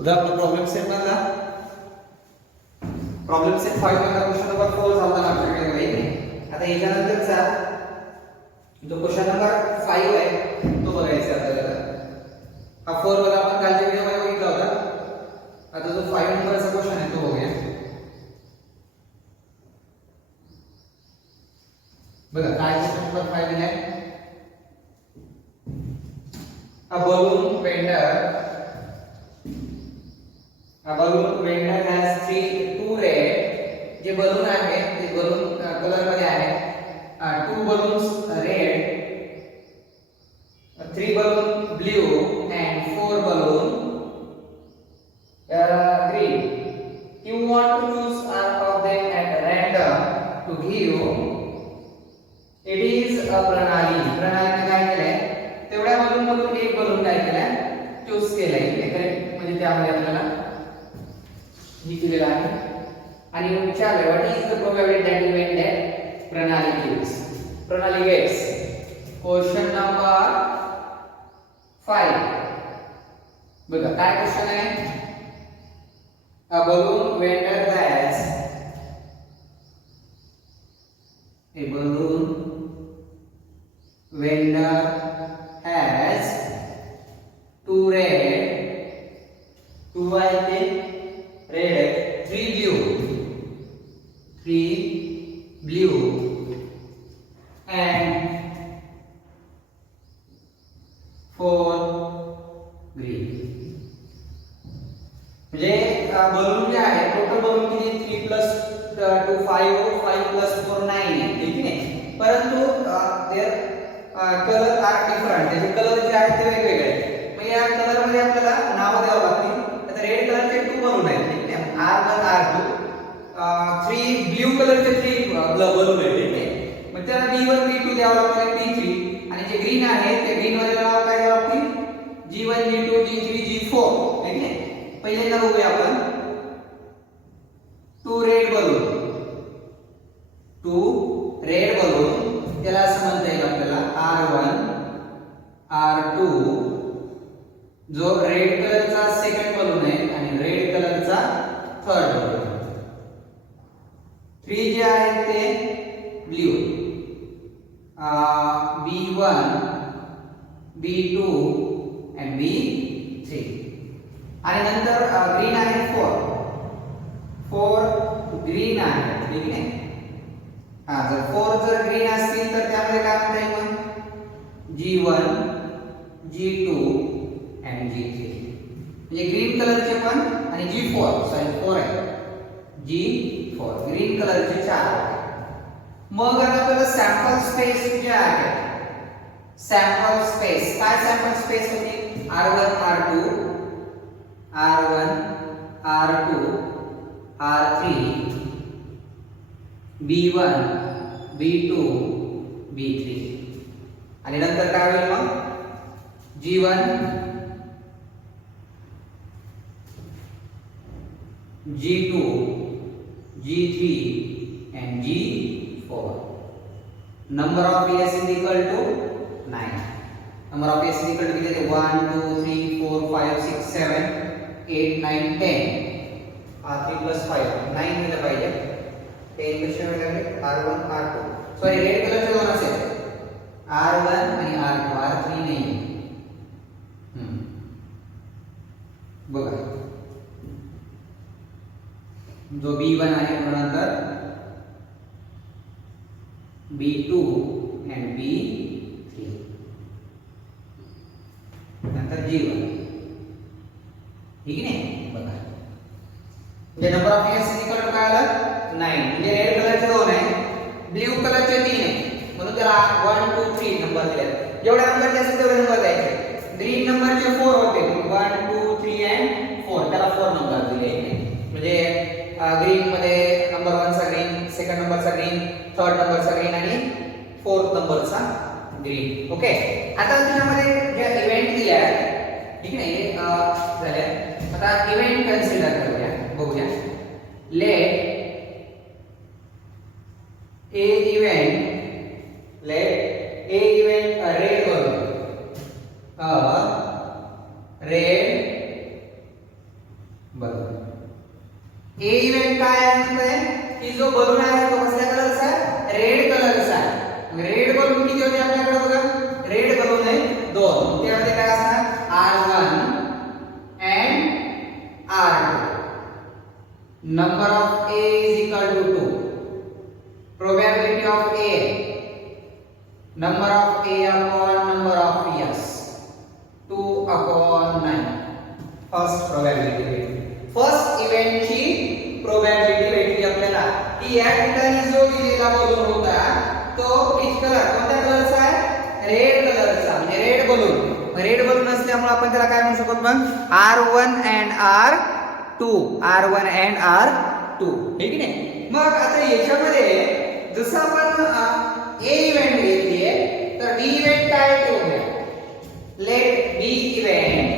उद्या आपला problem set मधला प्रॉब्लेम सेट 5 मधला क्वेश्चन नंबर 4 झाला आपल्याकडे काही. आता याच्यानंतरचा जो क्वेश्चन नंबर 5 आहे तो बघायचा आपल्याला. हा 4 वाला आपण कालच्या व्हिडिओ मध्ये बघितला होता. आता जो 5 नंबरचा क्वेश्चन आहे तो बघूया. बघा काय क्वेश्चन नंबर 5 दिलाय. A balloon vendor has two red जे बलून आहे ते बलून कलर मध्ये आहे. 2 balloons red, 3 balloon blue and 4 balloon green. You want to choose of them at random to give. It is a प्रणाली काय केलंय तेवढ्या बलून मधून एक बलून काय केलाय चूज केलाय. करेक्ट म्हणजे त्यामध्ये आपल्याला ही केलेला आहे आणि विचारलं what is the probability that event that प्रणाली गेट्स. क्वेश्चन नंबर 5 बघा काय क्वेश्चन आहे. A balloon vendor has a balloon vendor has 2 red, 2 white red, 3 blue and 4 green. म्हणजे बलून जे आहे टोटल बलून किती 3 प्लस 2 5 5 प्लस 4 9 आहे ठीक आहे. परंतु कलर आर डिफरंट. त्याचे कलर जे आहेत ते वेगवेगळे आहेत. मग या कलर मध्ये आपल्याला नाव द्यावं लागतील. आता रेड कलरचे 2 बलून आहेत ठीक आहे R1 R2. 3 ब्लू कलरचे 3 बलून आहेत ठीक आहे. मग त्याला B1 B2 द्यावं लागतील B3 आणि जे ग्रीन आहे ते ग्रीन वाले नाव काय द्यावं लागतील G1 G2 G3 G4 ठीक आहे. पहिल्यांदा बघूया आपण 2 रेड बलून त्याला असं म्हणता येईल आपल्याला R1 R2 जो रेड कलरचा सेकंड बलून आहे आणि रेड कलरचा थर्ड बलून. 3 जे आहेत ते blue B1 B2 and B3 आणि नंतर ग्रीन आहे 4 ग्रीन आहे ठीक आहे. जर 4 जर ग्रीन असतील तर त्यामध्ये काय म्हणता येईल मग G1 G2 and G3 म्हणजे ग्रीन कलरचे पण आणि G4 सॉरी 4 आहे G4 ग्रीन कलरचे 4. मग आता आपल्याला सॅम्पल स्पेस जे आहे सॅम्पल स्पेस काय सॅम्पल स्पेस होती R1 R2 R3 B1 B2 B3 आणि नंतर काय होईल मग G1 G2 G3 and G4. Number of years is equal to 9. Number of years is equal to 1 2 3 4 5 6 7 8 9 10. 3 plus 5 9 मिळालं पाहिजे. 10 कसे मिळाले R1 R2 सॉरी रेड कलरचे दोन असेल R1 आणि R2 R3 नाही. बघा जो B1 आहे नंतर B2 and B3 नंतर G1 ठीक आहे बघा. म्हणजे number of years is equal to काय आलं 9. म्हणजे रेड कलरचे 2 आहे ब्लू कलरचे 3 आहे म्हणून त्याला 1 2 3 नंबर दिले. जेवढे नंबर असेल तेवढे नंबर द्यायचे. ग्रीन नंबरचे 4 होते 1 2 3 and 4 त्याला 4 नंबर दिले. म्हणजे ग्रीन मध्ये नंबर 1 चा ग्रीन सेकंड नंबरचा ग्रीन थर्ड नंबरचा ग्रीन आणि फोर्थ नंबरचा ग्रीन. ओके आता त्याच्यामध्ये जे इव्हेंट दिले आहेत ठीक आहे झाले. आता इव्हेंट कन्सिडर करूया बघूया. Let A event a red balloon red बघा ए इव्हेंट काय आहे की जो बलून आहे तो कसल्या कलरचा आहे रेड कलरचा आहे रेड बलून किती होते आपल्याकडे बघा रेड बलून आहे 2 त्यामध्ये काय असणार R1 and R2 number of A is equal to 2 probability of A number of A upon number of S 2 upon 9 first probability first event ची प्रोबॅबिलिटी भेटली आपल्याला की या ठिकाणी जो दिलेला बलून होता तो किती कलर कोणत्या कलरचा आहे रेड कलरचा म्हणजे रेड बलून असल्यामुळे आपण त्याला काय म्हणू शकतो मग R1 and R2 ठीक आहे मग आता याच्यामध्ये जसं आपण ए इव्हेंट घेतलीये तर बी इव्हेंट काय ठेवूया let B event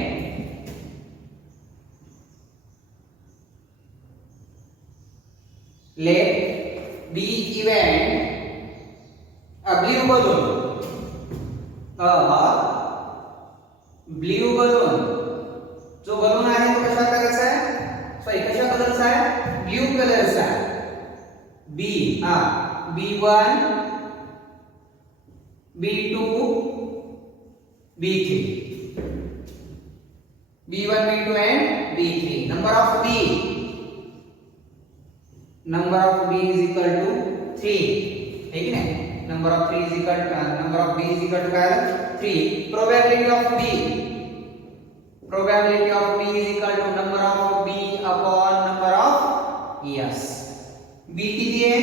let B event a blue balloon जो बलून आहे तो कशा कलरचा आहे सॉरी कशा कलरचा आहे ब्लू कलरचा B1 B2 B3 B1 B2 and B3 number of B is equal to 3 है कि नहीं number of B is equal to क्या है 3 probability of B is equal to number of B upon number of S B किती है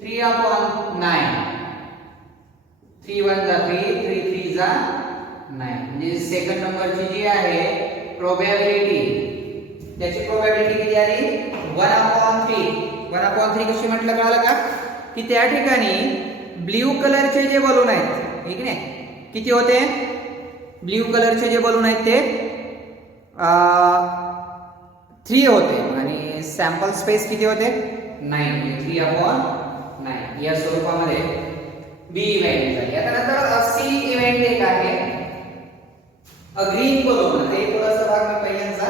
3 upon 9 3 1 जा 3 3 3 जा 9 म्हणजे सेकंड नंबरची जी आहे प्रोबॅबिलिटी त्याची प्रोबॅबिलिटी किती आली 1/3 कशी म्हटलं कळलं का की त्या ठिकाणी ब्ल्यू कलरचे जे बलून आहेत ठीक आहे किती होते ब्ल्यू कलरचे जे बलून आहेत ते 3 होते आणि सॅम्पल स्पेस किती होते 9 3/9 या स्वरूपामध्ये बी इव्हेंट झाली आता नंतर सी इव्हेंट एक आहे ग्रीन बलून ते थोडासा भाग मी पहिल्यांदा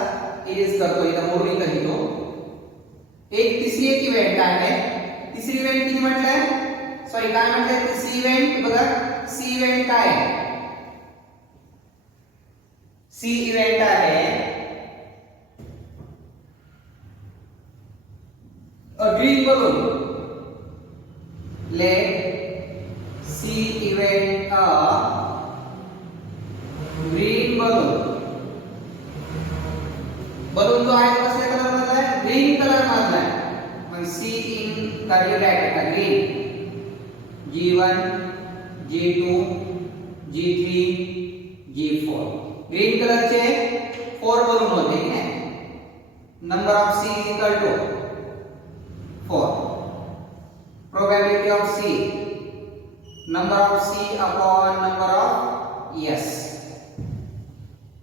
इरेज करतो इथं मोडणी लिहितो एक तिसरी एक इव्हेंट आहे तिसरी इव्हेंट किती म्हटलंय सॉरी काय म्हटलंय तिसरी इव्हेंट बघा सी इव्हेंट काय आहे सी इव्हेंट आहे green balloon let see event green balloon जो आहे कसल्या कलर मधला आहे ग्रीन कलर मधला आहे मग see in curly bracket green G1 G2 G3 G4 green कलरचे 4 बलून होते ठीक आहे number of C is equal to 4 probability of C number of C upon number of S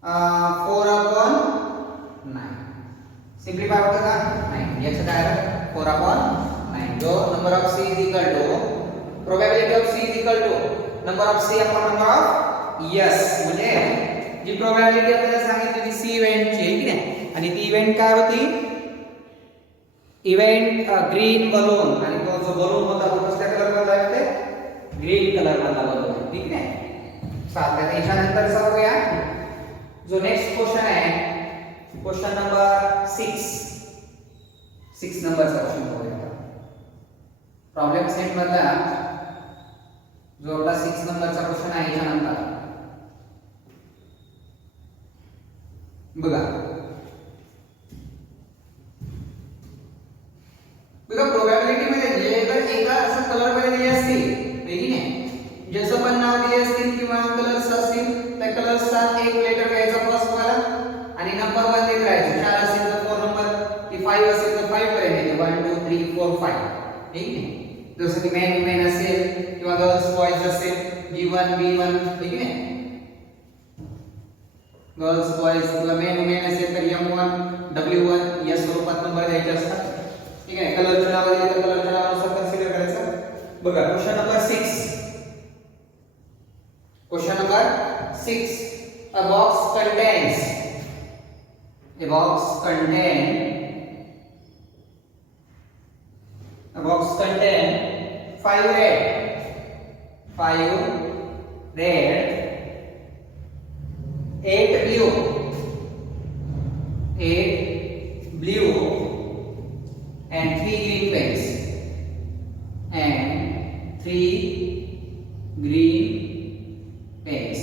4/9 simplify होतं का नाही याचं काय आहे 4/9 जो number of C is equal to probability of C is equal to number of C upon number of S म्हणजे जी probability आपल्याला सांगितली ती सी इव्हेंटची आहे की नाही आणि ती इव्हेंट काय होती इव्हेंट ग्रीन बलून आणि तो जो बलून होता तो कसल्या कलर मधला आहे ते ग्रीन कलर मधला बलून ठीक आहे सात त्याच्यानंतर जाऊया जो नेक्स्ट क्वेश्चन आहे क्वेश्चन नंबर 6 नंबरचा क्वेश्चन बघूया प्रॉब्लेम सेट मधला जो आपला 6 नंबरचा क्वेश्चन आहे याच्यानंतर बघा प्रोबॅबिलिटी मध्ये जे जर एका असं कलर मध्ये दिले असतील की नाही जसं पण नाव दिले असतील किंवा कलर्स असतील त्या कलर्सचा एक लेटर घ्यायचा फर्स्ट वाला आणि नंबर 1 देत राहायचं 4 असेल तर 4 नंबर की 5 असेल तर 5 पर्यंत येते 1 2 3 4 5 ठीक आहे जसं की मॅन असेल किंवा गर्ल्स बॉयज असेल G1 B1 ठीक आहे गर्ल्स बॉयज किंवा मॅन असेल तर M1 W1 या स्वरूपात नंबर द्यायचे असतात ठीक आहे कलरच्या नावाने तर कलरच्या नावानुसार कन्सिडर करायचं बघा question number 6 a box contains A box contain 5 red, 8 blue and 3 green pens and 3 green pens.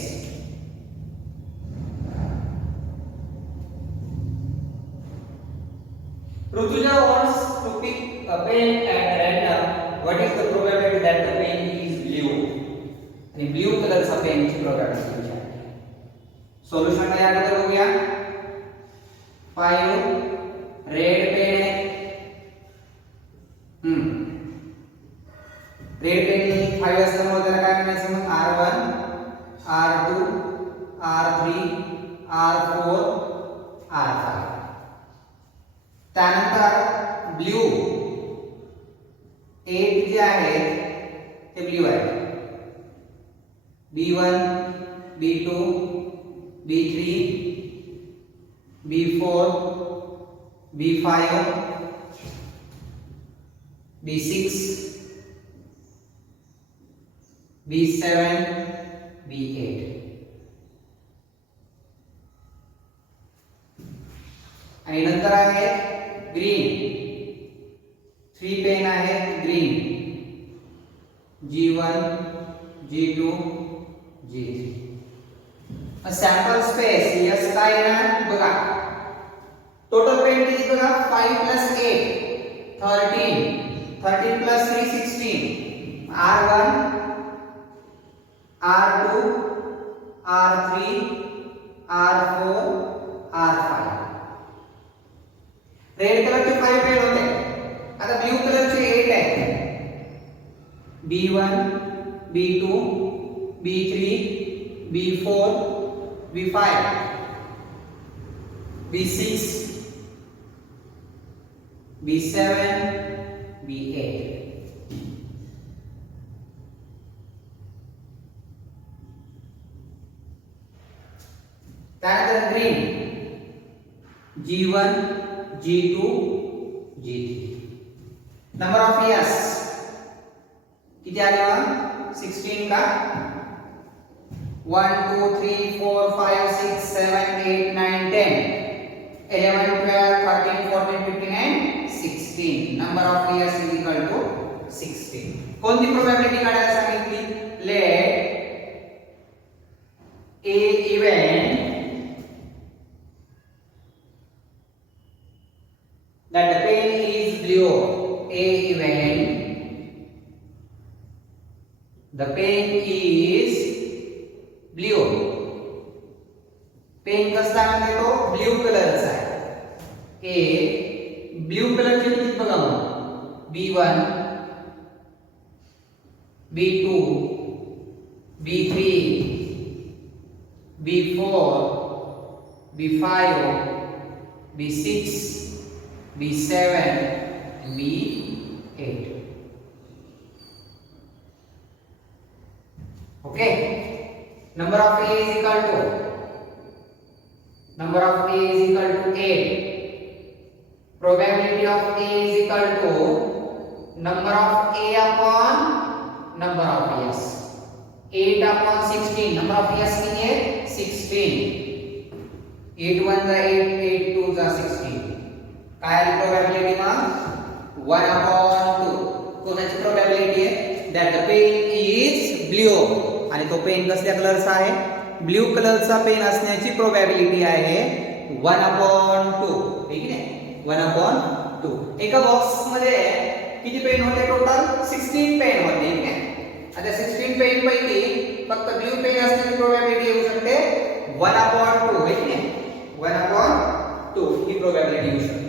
Rutuja wants to pick a pen at random. What is the probability that the pen is blue? आणि blue कलरचा पेनची probability विचारली. Solution तयार करूया. 5 red pen आहे. Red pen 5 असल्यामुळे त्याला काय म्हणायचं मग R1 R2 R3 R4 R5. त्यानंतर ब्ल्यू 8 जे आहेत ते ब्ल्यू आहेत. B1 B2 B3 B4 B5 B6 B7 B8. आणि नंतर आहे ग्रीन. 3 पेन आहेत green. G1 G2 G3. A sample space yes काय येणार बघा. टोटल पेन किती बघा 5 + 8 13 13 + 3 16 R1 R2 R3 R4 R5. Red कलरचे 5 पेन होते. आता ब्लू कलरचे 8 आहेत. B1 B2 B3 B4 B5 B6 B7 B8. त्यानंतर green G1 G2 G3. Number of years किती आले मग 16 का 1 2 3 4 5 6 7 8 9 10 11 12 13 14 15 and 16. Number of years is equal to 16. कोणती प्रोबॅबिलिटी काढायला सांगितली. Let A event that the pen is blue. A event the pen is blue. Pen कसला म्हणजे तो ब्ल्यू कलरचा आहे. ए ब्ल्यू कलरचे किती बघा मग B1 B2 B3 B4 B5 B6 B7 B8. Okay, number of A is equal to 8. Probability of A is equal to number of A upon number of A's. 8 upon 16. Number of A's किती आहे 16. 8 1 जा 8 8 2 जा 16. काय आहे probability मग 1 upon 2. कोणाची probability आहे that the pen is blue. आणि तो पेन कसल्या कलरचा आहे ब्ल्यू कलरचा पेन असण्याची प्रोबॅबिलिटी आहे 1 upon 2. ठीक आहे 1 upon 2. एका बॉक्स मध्ये किती पेन होते टोटल 16 पेन होते. ठीक आहे. आता 16 पेन पैकी फक्त ब्ल्यू पेन असण्याची प्रोबॅबिलिटी येऊ शकते 1 upon 2. ठीक आहे 1 upon 2 ही प्रोबॅबिलिटी येऊ शकते.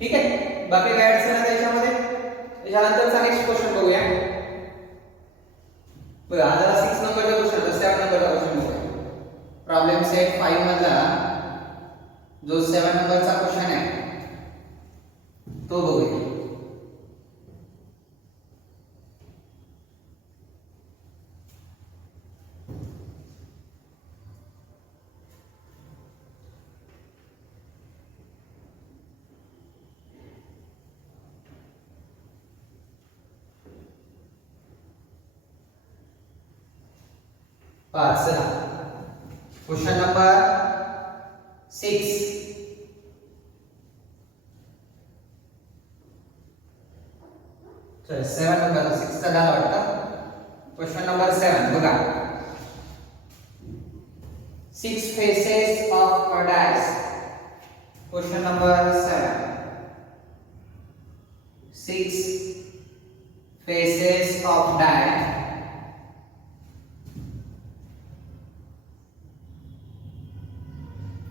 ठीक आहे. बाकी काय अडचण आहे त्याच्यामध्ये. त्याच्यानंतरचा नेक्स्ट क्वेश्चन बघूया. बघा आता 6 नंबरचा क्वेश्चन आहे 7 नंबरचा क्वेश्चन बघूया. प्रॉब्लेम सेट 5 मधला जो 7 नंबरचा क्वेश्चन आहे तो बघूया. 5. चला क्वेश्चन नंबर 6. चला 7 नंबर 6 चा झाला वाटतं. क्वेश्चन नंबर 7 बघा. 6 faces of a dice. Question number 7. 6 faces of die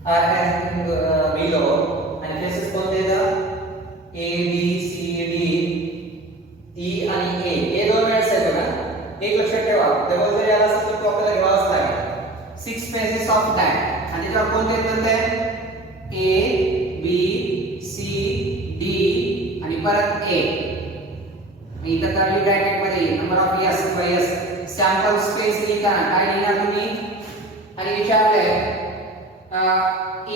are hanging below, and faces कोणते आहेत? A, B, C, D, E आणि A. हे दोन वेळेस आहेत बघा. एक लक्षात ठेवा. तेव्हा जर याला असेल तर तो आपल्याला घ्यावाच लागेल. 6 faces of die आणि त्याच्यावर कोणते आहेत? A, B, C, D आणि परत A. इथं कर्ली ब्रॅकेट मध्ये नंबर ऑफ यस किंवा यस सॅम्पल स्पेस लिहिता काय लिहिणार तुम्ही? आणि विचारलंय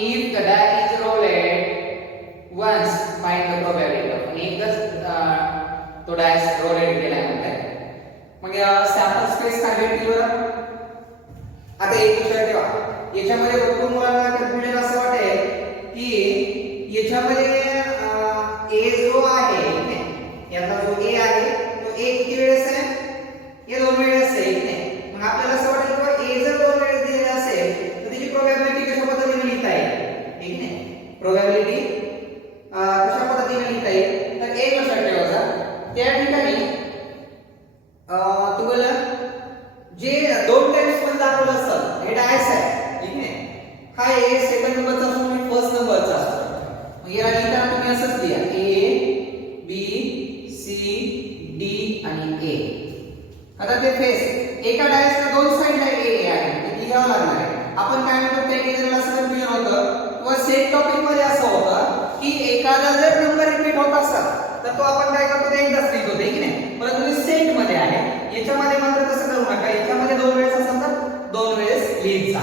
if the die is rolled once find the probability. आणि एकदाच तो डायस रोलेट केलाय म्हणतात. मग सॅम्पल स्पेस काय भेटली बरं? आता एक विचार ठेवा. याच्यामध्ये भरपूर मुलांना कन्फ्युजन असं वाटेल की याच्यामध्ये A जो आहे याचा जो A आहे तो A किती वेळेस आहे? हे दोन वेळेस आहे नाही. मग आपल्याला असं वाटेल की A जर दोन वेळेस दिलेला असेल तर त्याची प्रोबॅबिलिटी कशा पद्धतीने लिहिता येईल? ठीक आहे. प्रोबॅबिलिटी कशा पद्धतीने लिहिता येईल? तर एक लक्षात ठेवायचा त्या ठिकाणी तुम्हाला जे दोन टाइम्स पण दाखवलं असतं हे डायस आहे. ठीक आहे. हा A सेकंड नंबरचा असतो आणि फर्स्ट नंबरचा असतो. मग याला लिहिताना तुम्ही असंच लिहा A B C D आणि A. आता ते फेस एका डायसला दोन साइडला A आहे ते लिहावं लागणार आहे. आपण काय म्हणतो त्या केसला असं कन्फ्युजन होतं किंवा सेट टॉपिक मध्ये असं होतं की एखादा जर नंबर रिपीट होत असेल तर तो आपण काय करतो ते एकदाच लिहितो ठीक आहे. परंतु हे सेट मध्ये आहे याच्यामध्ये मात्र तसं करू नका. याच्यामध्ये दोन वेळेस असेल तर दोन वेळेस लिहित जा.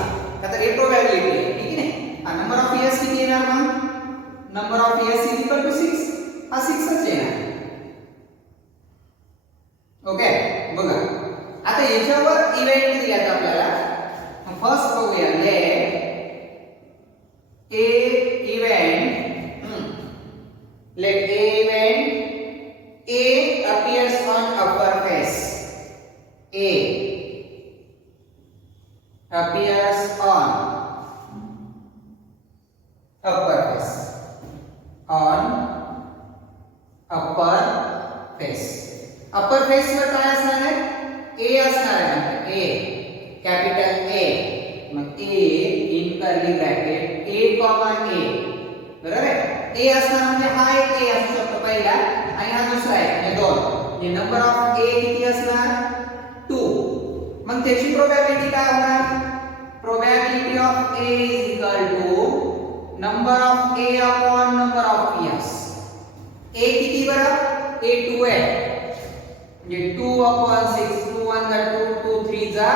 आता हे प्रोबॅबिलिटी आहे ठीक आहे. नंबर ऑफ इयर्स किती येणार मग? Number of years is equal to 6. हा 6 च येणार. ओके बघा. आता याच्यावर इव्हेंट दिल्यात आपल्याला. फर्स्ट बघूया let A event let A event A appears on upper face. A appears on upper face. On upper face. upper face वर काय असणार आहे? A असणार आहे. A capital A. मग A in curly bracket A comma A बरोबर आहे. A असणार म्हणजे हा एक A असू शकतो पहिला आणि हा दुसरा आहे म्हणजे दोन. म्हणजे नंबर ऑफ A किती असणार? 2. मग त्याची प्रोबॅबिलिटी काय होणार? Probability of A is equal to number of A upon number of years. A किती बरं? A 2 आहे म्हणजे 2 अपॉन 6. 2 1 जा 2 2 3 जा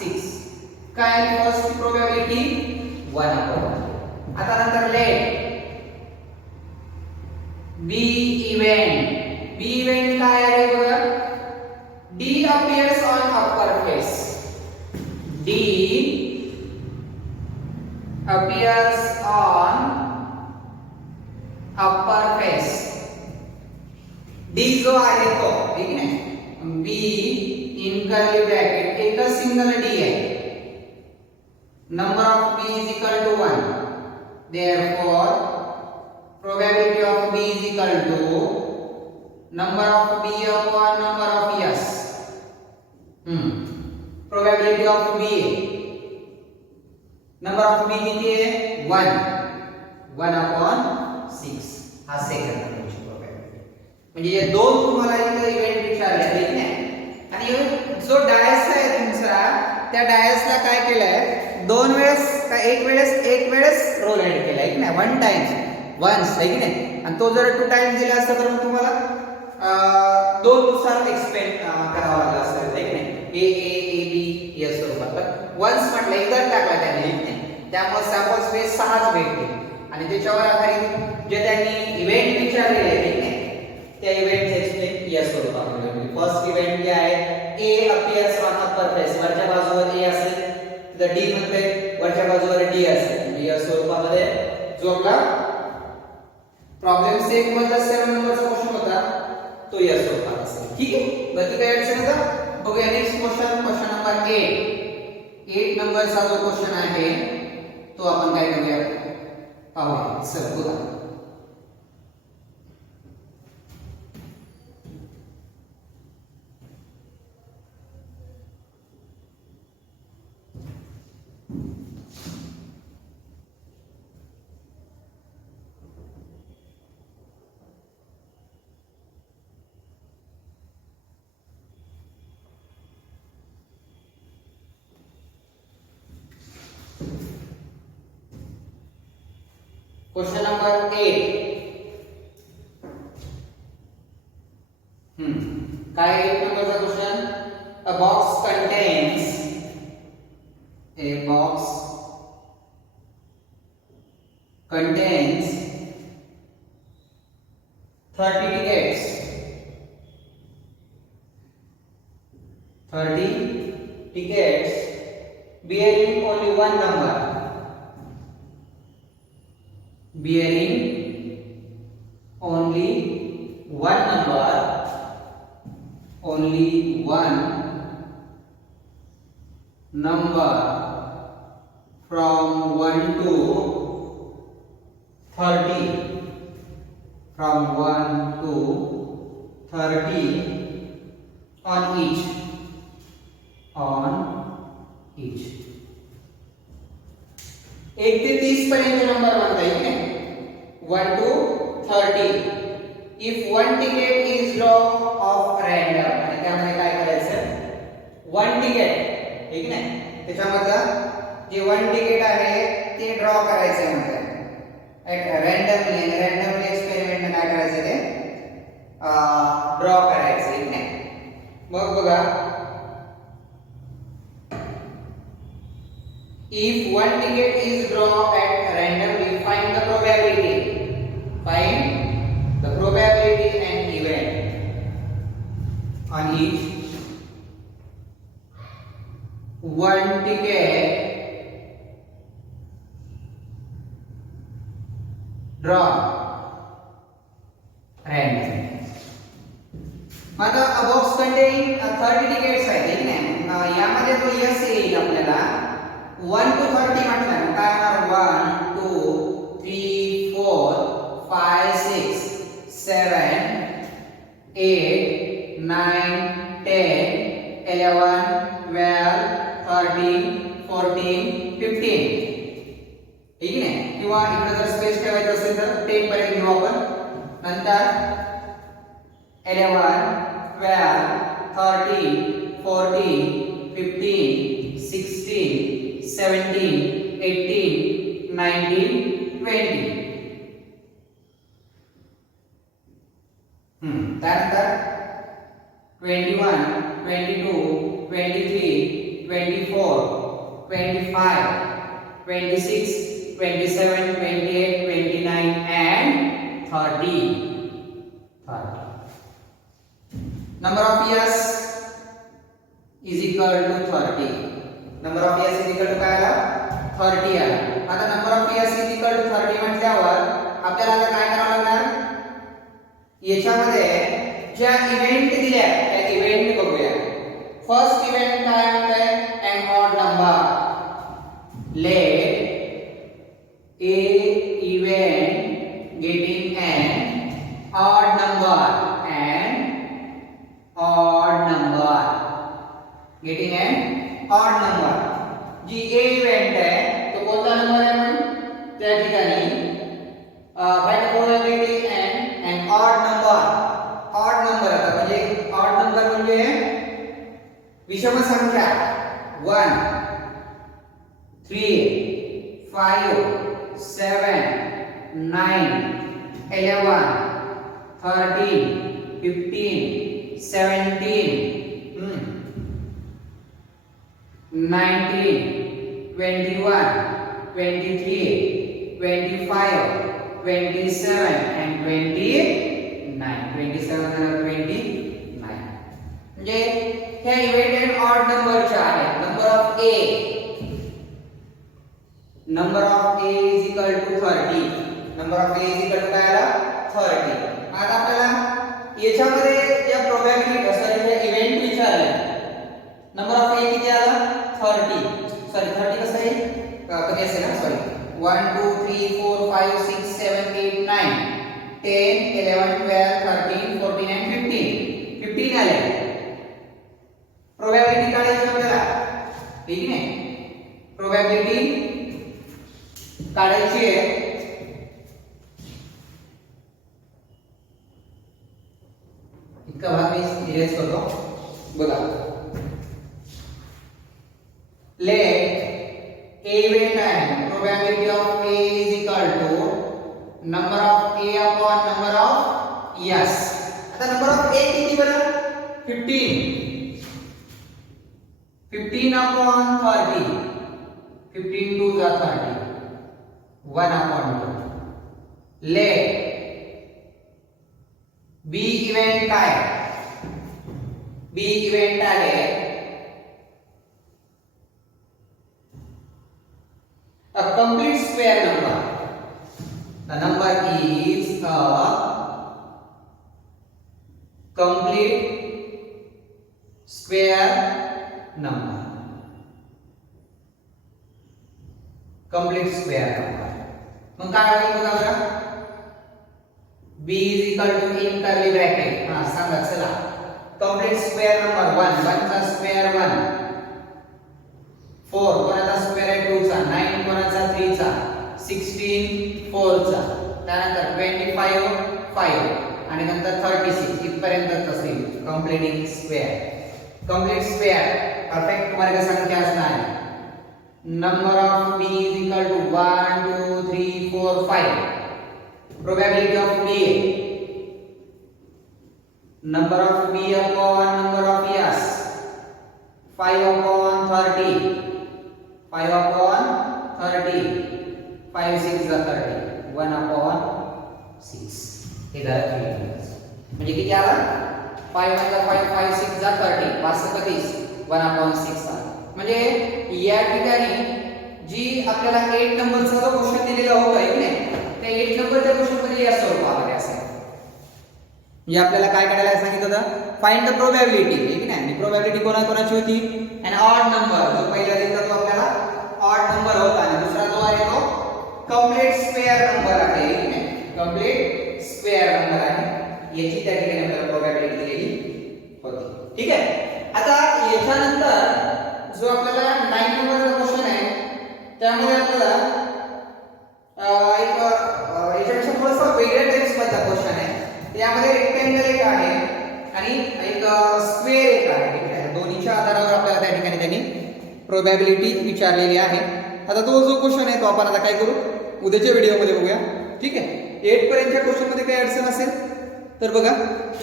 6. काय फर्स्ट प्रोबॅबिलिटी 1 अपॉन. आता नंतर late B event. B event काय आहे बघा? D appears on upper face. D appears on upper face. D जो आहे तो ठीक आहे. B in curly bracket एकच सिंगल D आहे. Number of B is equal to 1. Therefore, probability of B is equal to number of B upon number of years. Probability of B. Number of B किती आहे? 1. 1 upon 6. हा second नंबरची probability. म्हणजे हे दोन तुम्हाला इथे इव्हेंट विचारले ठीक आहे. आणि जो डायस आहे तुमचा त्या डायसला काय केलंय? दोन वेळेस का एक वेळेस रोल एड केला आहे की नाही? वन टाइम्स वन्स आहे की नाही. आणि तो जर 2 टाइम्स दिला असता तर मग तुम्हाला दोन नुसार एक्सपेंड करावा लागला असता आहे की नाही? A B या स्वरूपात. पण वन्स म्हटलं एकदा टाकला त्याने ठीक नाही. त्यामुळे सॅम्पल स्पेस 6च भेटते आणि त्याच्यावर आधारित जे त्यांनी इव्हेंट विचारलेले आहे ठीक नाही त्या इव्हेंटचे एक्सप्लेन या स्वरूपात फर्स्ट इव्हेंट जे आहे ए अपीअर्स ऑन अपर फेस, वरच्या बाजूवर ए असेल तर डी मध्ये वरच्या बाजूवर डी असेल. म्हणजे या स्वरूपामध्ये जो आपला प्रॉब्लेम 1+7 नंबरचा क्वेश्चन होता तो या स्वरूपात असेल. ठीक आहे, बाकी काही अडचण आहे का? बघूया नेक्स्ट क्वेश्चन नंबर 8 नंबरचा जो क्वेश्चन आहे तो आपण काय करूया पाहूया. चल बघा. Question number 8. काय 8 नंबरचा question? A box contains 30 tickets. 30 tickets bearing only one number. Bearing only one number, only one number from 1 to 30, from 1 to 30 on each, एक ते 30 पर्यंत नंबर म्हणता येईल ना. 1 to 30. If one ticket is draw of random, आणि त्यामध्ये काय करायचं? one ticket, ठीक ना, त्याच्यामधलं जे one ticket आहे ते ड्रॉ करायचं म्हणतात रॅन्डमली एक्सपेरिमेंट काय करायचं ते ड्रॉ करायचं, ठीक ना. मग बघा, if one ticket is drawn at randomly, find the probability. Find the probability and event on each. One ticket drawn randomly. आता a box containing 30 tickets आहे, ठीक ना. यामध्ये जो यस येईल आपल्याला 1 to 30 म्हटलं काय होणार? 1 2 3 4 5 6 7 8 9 10 11 12 13 14 15, ठीक आहे. किंवा इकडे जर स्पेस ठेवायचं असेल तर 10 पर्यंत घेऊ आपण. नंतर 11 12 13 14 15 16 17 18 19 20. त्यानंतर 21 22 23 24 25 26 27 28 29 and 30. Number of years is equal to 30. Number of years is equal to काय आला? 30 आला. आता number of years is equal to 30 म्हटल्यावर आपल्याला आता काय करावं लागणार? याच्यामध्ये ज्या इव्हेंट दिल्या त्या इव्हेंट बघूया. फर्स्ट इव्हेंट काय म्हणतंय? an odd number. Let a event getting an odd number, getting an odd number. जी a इव्हेंट आहे तो कोणता नंबर आहे? म्हणून त्या ठिकाणी find probability and odd number. odd number आता म्हणजे odd number म्हणजे विषम संख्या 1 3 5 7 9 11 13 15 17 19 21 23 25 27 and 29. 27 and 29. म्हणजे ह्या इव्हेंट अँड ऑड नंबरच्या आहेत. Number of A is equal to 30. Number of A is equal to काय आला 30. आता आपल्याला याच्यामध्ये या प्रोबॅबिलिटी सॉरी या इव्हेंट विचारले. नंबर ऑफ ए किती आला 30. सॉरी 30 कसं आहे कधी असेल ना सॉरी 1 2 3 4 5 6 7 8 9 10 11 12 13 14 and 15 आले. प्रोबॅबिलिटी काढायची आपल्याला ठीक आहे. प्रोबॅबिलिटी काढायची आहे. इतका भाग मी इरेज करतो बघा. लेट A इव्हेंट आहे. Probability of A is equal to number of A upon number of S. आता नंबर ऑफ A किती बरं 15. 15 अपॉन 30. 15 2 जा 30. 1 upon 2. Let B इव्हेंट काय B इव्हेंट आहे a complete square number. The number is a complete square number. Complete square number. मग काय होईल बघा बरं. B is equal to in curly bracket. हां सांगा चला. complete square number 1 1 चा स्क्वेअर 1 4 कोणाचा स्क्वेअर आहे 2 चा 9 कोणाचा 3 चा 16 4 चा त्यानंतर 25 5 आणि नंतर 36 इथपर्यंत असेल completing square. Complete square perfect तुम्हाला संख्या असणार आहे. number of B is equal to 1 2 3 4 5. probability of B number of B upon number of S 5 upon 30. 5 upon 30. 5 6 जा 30. 1 upon 6. हे झालं 3 म्हणजे किती आला 5 1 जा 5 5 6 जा 30. 5 30 1 upon 6 आला. म्हणजे या ठिकाणी जी आपल्याला 8 नंबरचा जो क्वेश्चन दिलेला होता आहे की नाही त्या 8 नंबरच्या क्वेश्चन मध्ये या स्वरूपामध्ये असेल. म्हणजे आपल्याला काय काढायला सांगितलं होतं फाइंड द प्रोबॅबिलिटी ठीक आहे. आणि प्रोबॅबिलिटी कोणाची होती एन ऑड नंबर. जो पहिला दिसला तो आपल्याला ऑड नंबर होता आणि दुसरा जो आहे तो कंप्लीट स्क्वेअर नंबर आहे ठीक आहे. कंप्लीट स्क्वेअर नंबर आहे याची त्या ठिकाणी आपल्याला प्रोबॅबिलिटी दिलेली होती ठीक आहे. आता याच्यानंतर जो आपल्याला 9 नंबरचा क्वेश्चन आहे त्यामध्ये आपल्याला एक याच्यापेक्षा थोडासा वेगळ्या टाइप्स मधला क्वेश्चन आहे. त्यामध्ये रेक्टँगल एक आहे आणि एक स्क्वेअर एक आहे ठीक आहे. दोन्हीच्या आधारावर आपल्याला त्या ठिकाणी त्यांनी प्रोबॅबिलिटी विचारलेली आहे. आता तो जो क्वेश्चन आहे तो आपण आता काय करू उद्याच्या व्हिडिओमध्ये बघूया ठीक आहे. 8 पर्यंतच्या क्वेश्चन मध्ये काही अडचण असेल तर बघा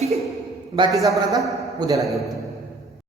ठीक आहे. बाकीचं आपण आता उद्याला घेऊ.